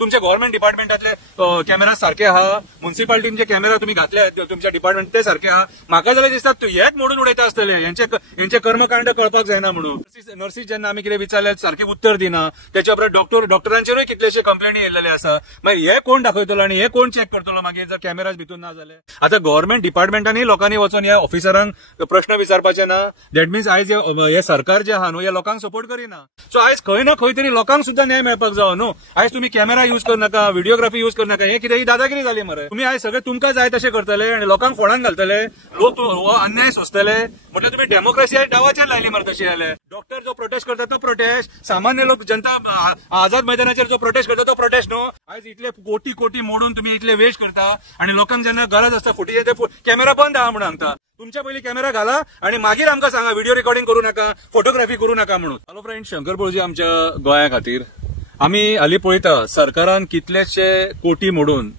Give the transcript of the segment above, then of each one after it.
तुमच्या government डिपार्टमेंटातले camera सारखे आहा, म्युन्सिपालिटीचे कॅमेरा तुम्ही घातले तुमच्या डिपार्टमेंट ते सारखे आहा. म्हाका जाल्यार दिसता हेच मोडून उडयता आसतले, यांचे कर्मकांड कळपाक जायना म्हणून. नर्सीस जेन्ना आमी कितें विचारले सारखे उत्तर दिना, त्याच्या उपरांत डॉक्टरांचेरूय कितलेशे कंप्लेनी येयलेले आसा. मागीर हे कोण दाखयतलो आनी हे कोण चेक करतलो मागीर जर कॅमेराज भितून ना जाले. आता गव्हर्नमेंट डिपार्टमेंटांनी लोकांनी वचून ह्या ऑफिसरांक प्रश्न विचारपाचे ना. दॅट मीन्स आयज हे सरकार जे आहा न्हू हे लोकांक सपोर्ट करिना. सो आयज खंय ना खंय तरी लोकांक सुद्धा न्याय मेळपाक जावो न्हू. आयज तुम्ही कॅमेरा यूज करनाका, व्हिडिओग्राफी यूज करनाका, हे कितें ही दादागिरी जाली मरे. तुम्ही आयज सगळे तुमकां जाय तशें करतले आनी लोकांक फोडान घालतले, लोक हो अन्याय सोंसतले. म्हटल्यार तुम्ही डेमोक्रेसी डावाचेर लायली मरे. तशी जाले डॉक्टर जो प्रोटेस्ट करता तो प्रोटेस्ट, सामान्य लोक जनता आझाद मैदानाचेर जो प्रोटेस्ट करता तो प्रोटेस्ट न्हू. आयज इतले कोटी कोटी मोडून तुम्ही इतले वेस्ट करता आणि लोकांक जेन्ना गरज आसता फुटीचे ते कॅमेरा बंद आहा म्हणून सांगता. तुमच्या पयलीं कॅमेरा घाला आणि मागीर आमकां सांगा व्हिडिओ रेकॉर्डिंग करू नका, फोटोग्राफी करू नका म्हणून. हॅलो फ्रेंड, शंकर पळजी आमच्या गोंया खातीर आमी हालीं पळयता सरकारान कितलेशे कोटी मोडून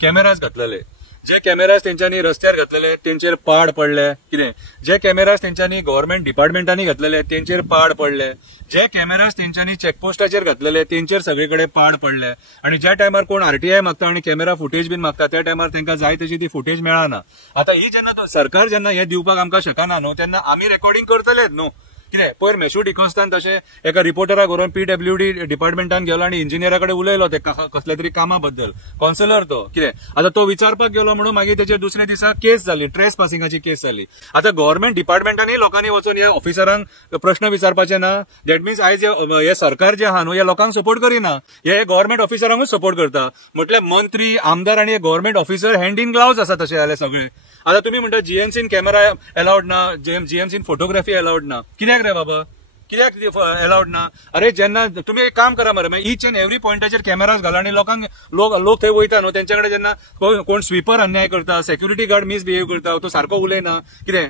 कॅमेराज घातलेले. जे कॅमेराज तेंच्यांनी रस्त्यार घातलेले तेंचेर पाड पडले. कितें जे कॅमेराज तेंच्यांनी गव्हर्नमेंट डिपार्टमेंटांनी घातलेले तेंचेर पाड पडले. जे कॅमेराज तेंच्यांनी चेकपोस्टाचेर घातलेले तेंचेर सगळीकडे पाड पडले. आणि ज्या टायमार कोण आरटीआय मागता आणि कॅमेरा फुटेज बीन मागता त्या टायमार तांकां जाय तशी ती फुटेज मेळना. आता ही जेन्ना सरकार जेन्ना हे दिवपाक आमकां शकना न्हू तेन्ना आमी रेकॉर्डिंग करतलेच न्हू. कितें पयर मेशू डिकॉस्तान तशें एका रिपोर्टराक व्हरून PWD डिपार्टमेंटान गेलो आणि इंजिनियरा कडेन उलयलो ते कसल्या तरी कामा बद्दल. कॉन्सलर तो कितें आता तो विचारपाक गेलो म्हणून मागीर तेचे दुसऱ्या दिसा केस जाली, ट्रेस पासिंगाची केस जाली. आता गव्हर्नमेंट डिपार्टमेंटांनी लोकांनी वचून हे ऑफिसरांक प्रश्न विचारपाचे ना. दॅट मीन्स आयज हे सरकार जे आहा न्हू हे लोकांक सपोर्ट करिना, हे गव्हर्नमेंट ऑफिसरांकूच सपोर्ट करता. म्हटल्यार मंत्री, आमदार आणि government officer hand in gloves आसा तशें जाले सगळे. आता तुम्ही म्हणटा जीएमसीन कॅमेरा अलाउड ना, जीएमसीन फोटोग्राफी अलाउड ना. कित्याक रे बाबा, कित्याक अलाउड ना? अरे जेन्ना तुम्ही एक काम करा मरे, इच एंड एव्हरी पॉइंटाचेर कॅमेराज घाला आणि लोक थंय वयता न्हू तेंच्याकडे जेन्ना कोण स्वीपर अन्याय करता, सेक्युरिटी गार्ड मिसबिहेव करता, तो सारको उलयना, कितें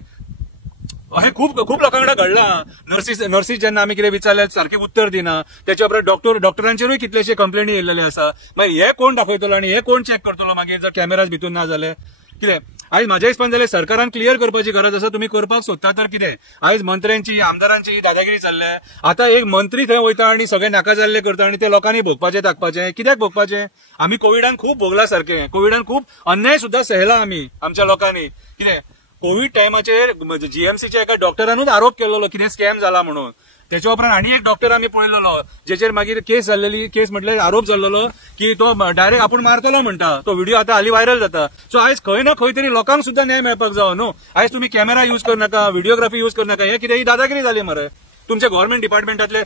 हे खूप लोकांकडे घडला. नर्सीस जेन्ना आमी कितें विचारले सारखे उत्तर दिना, त्याच्या उपरांत डॉक्टरांचेरूय कितलेशे कंप्लेनी येयलेले आसा. मागीर हे कोण दाखयतलो आनी हे कोण चेक करतलो मागीर जर कॅमेराज भितून ना जाले. कितें आयज म्हाज्या हिसपान जाल्यार सरकारान क्लियर करपाची गरज आसा. तुम्ही करपाक सोदता तर कितें आयज मंत्र्यांची, आमदारांची दादागिरी चल्ल्या. आता एक मंत्री थंय वयता आणि सगळे नाका जाल्ले करता आणि ते लोकांनी भोगपाचें दाखपाचें. कित्याक भोगपाचें? आमी कोविडान खूप भोगला सारखें. कोविडान खूप अन्याय सुद्धा सहला आमी आमच्या लोकांनी. कितें कोविड टायमाचेर जीएमसीच्या एका डॉक्टरानूच आरोप केलेलो कितें स्कॅम जाला म्हणून. त्याच्या उपरांत आनी एक डॉक्टर आमी पळयलेलो जेचेर मागीर केस जाल्लेली. केस म्हटल्यार आरोप जाल्लो की तो डायरेक्ट आपूण मारतलो म्हणटा. तो व्हिडिओ आता हालीं व्हायरल जाता. सो आयज खंय ना खंय तरी लोकांक सुद्धा न्याय मेळपाक जावो न्हू. आयज तुम्ही कॅमेरा यूज करनाका, व्हिडिओग्राफी यूज करनाका, हे कितें ही दादागिरी जाली मरे. तुमच्या गव्हर्नमेंट डिपार्टमेंटातले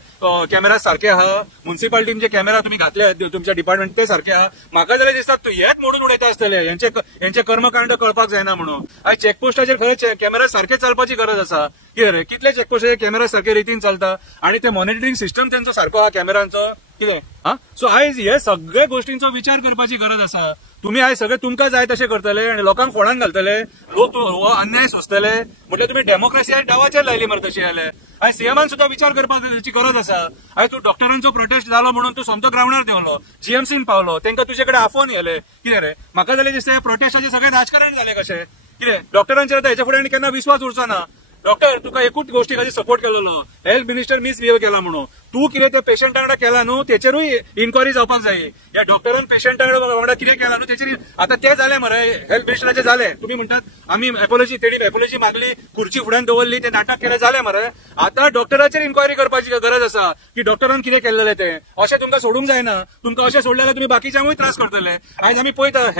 कॅमेरा सारखे आहा, म्युन्सिपालिटीचे कॅमेरा तुम्ही घातले तुमच्या डिपार्टमेंट ते सारखे आहा. म्हाका जाल्यार दिसता हेच मोडून उडयता आसतले, यांचे कर्मकांड कळपाक जायना म्हणून. आयज चेकपोस्टाचेर खरेंच कॅमेरा सारखे चलपाची गरज आसा. कितें रे कितले चेकपोस्टाचेर कॅमेरा सारखे रितीन चलता आणि ते मॉनिटरिंग सिस्टम त्यांचो सारको आहा कॅमेरांचो. कितें सो आयज हे सगळे गोष्टींचो विचार करपाची गरज आसा. तुम्ही आयज सगळे तुमकां जाय तशें करतले आणि लोकांक फोडान घालतले, लोक हो अन्याय सोंसतले. म्हटल्यार तुम्ही डेमोक्रेसी डावाचेर लायली मरे. तशी जाले आयज सीएमान सुद्धा विचार करपाची गरज आसा. आयज तू डॉक्टरांचो प्रोटेस्ट जालो म्हणून तू सोमतो ग्राउंडार देवलो, जीएमसीन पावलो, तांकां तुजे कडेन आफोन येले. कितें रे म्हाका जाल्यार दिसता प्रोटेस्टाचे सगळे राजकारण जाले कशें. कितें डॉक्टरांचेर हेच्या फुडें आनी केन्ना विश्वास उरचो ना. डॉक्टर तुका एकूच गोष्टी खातीर सपोर्ट केलेलो, हेल्थ मिनिस्टर मिसबिहेव केला म्हणून. तू कितें ते पेशंटा वांगडा केला न्हू तेचेरूय इन्क्वायरी जावपाक जाय. या डॉक्टरान पेशंटा वांगडा कितें केला न्हू तेचेर आता ते जाले मरे. हेल्थ मिनिस्टराचे जाले. तुम्ही म्हणटात आमी एपोलॉजी मागली, खुर्ची फुड्यान दवरली, ते नाटक केले, जाले मरे. आता डॉक्टराचेर इन्क्वायरी करपाची गरज आसा की डॉक्टरान कितें केल्लें ते. अशें तुमकां सोडूंक जायना. तुमकां अशें सोडलें जाल्यार तुम्ही बाकीच्यांकूय त्रास करतले. आयज आमी पळयता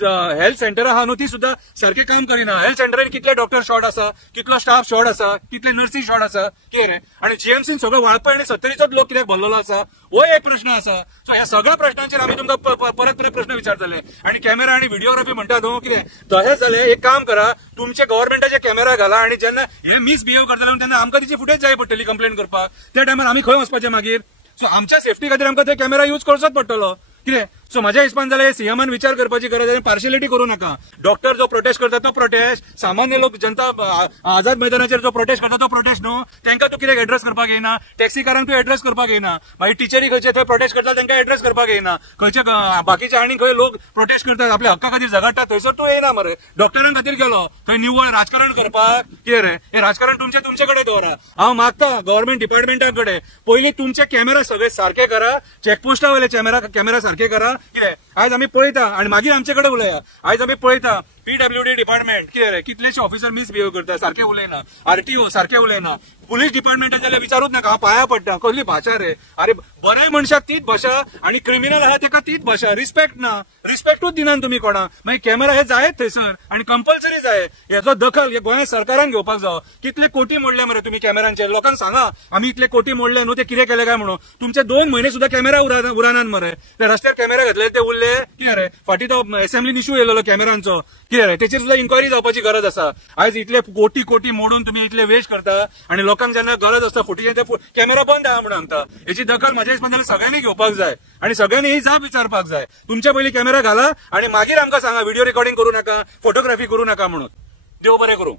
हेल्थ सेंटर आहा न्हू ती सुद्धा सारखे काम करिना. हेल्थ सेंटरान कितले डॉक्टर शॉर्ट आसा, कितलो स्टाफ शॉर्ट आसा, कितले नर्सी शॉर्ट आसा. कितें रे आणि जीएमसीन सगळं वाळपय आणि 70चोच लोक कित्याक भरलेलो आसा हो एक प्रश्न आसा. सो ह्या सगळ्या प्रश्नांचेर आमी तुमकां परत प्रश्न विचारतले. आणि कॅमेरा आणि व्हिडिओग्राफी म्हणटा न्हू कितें तशेंच जालें. एक काम करा, तुमचे गव्हर्नमेंटाचे कॅमेरा घाला आणि जेन्ना हे मिसबिहेव करतले तेन्ना आमकां तिची फुटेज जाय पडटली कंप्लेंट करपाक. त्या टायमार आमी खंय वचपाचें मागीर. सो आमच्या सेफ्टी खातीर आमकां ते कॅमेरा यूज करचोच पडटलो. कितें सो माझ्या हिसपान जाल्यार सीएमान विचार करपाची गरज आहे, पार्शियलिटी करू नका. डॉक्टर जो प्रोटेस्ट करता तो प्रोटेस्ट, सामान्य लोक जनता आझाद मैदानाचेर जो प्रोटेस्ट करता तो प्रोटेस्ट न्हू. तांकां तू कित्याक एड्रेस करपाक येना? टॅक्सीकारांक तू एड्रेस करपाक येना. मागीर टिचरी खंयचे थंय प्रोटेस्ट करता तांकां एड्रेस करपाक येना. खंयचे बाकीचे आनी खंय लोक प्रोटेस्ट करतात आपल्या हक्का खातीर झगडटा थंयसर तू येना मरे. डॉक्टरां खातीर गेलो थंय निव्वळ राजकारण करपाक कितें रे? हे राजकारण तुमचे कडेन दवरा. हांव मागता गव्हर्नमेंट डिपार्टमेंटा कडेन पयलीं तुमचे कॅमेरा सगळे सारखे करा, चेकपोस्टा वयले कॅमेरा सारखे करा. कितें आयज आमी पळयता आनी मागीर आमचे कडेन उलया. आयज आमी पळयता पीडब्ल्यूडी डिपार्टमेंट कितें रे, कितलेशे ऑफिसर मिसबिहेव करता, सारखे उलयना. आरटीओ सारखे उलयना. पुलीस डिपार्टमेंटात जाल्यार विचारूच नाका, हांव पांया पडटा. कसली भाशा रे? अरे बऱ्या मनशाक तीच भाशा आणि क्रिमिनल आहा ताका तीच भाशा. रिस्पेक्ट ना, रिस्पेक्टूच दिनात तुमी कोणाक. मागीर कॅमेरा हे जायत थंयसर आणि कंपल्सरी जाय. हेचो दखल गोंया सरकारान घेवपाक जाय. कितले कोटी मोडले मरे तुम्ही कॅमेरांचेर. लोकांक सांगा आम्ही इतले कोटी मोडले न्हू, ते कितें केले काय म्हणून. तुमचे 2 महिने सुद्धा कॅमेरा उरानात मरे. ते रस्त्यार कॅमेरा घातले ते उरले कितें रे? फाटी तो असेंब्लीन इश्यू येयलो कॅमेरांचो कितें रे? तेचेर सुद्धा इन्क्वायरी जावपाची गरज आसा. आयज इतले कोटी कोटी मोडून तुम्ही इतले वेस्ट करता आणि लोकांक जेन्ना गरज आसता फुटीचे ते कॅमेरा बंद आहा म्हणून सांगता. याची दखल माझ्या हिसपान सगळ्यांनी घेवपाक जाय आणि सगळ्यांनी ही जाप विचारपाक जाय. तुमच्या पयलीं कॅमेरा घाला आणि मागीर आमकां सांगा व्हिडिओ रेकॉर्डिंग करू नका, फोटोग्राफी करू नका म्हणून. देव बरें करूं.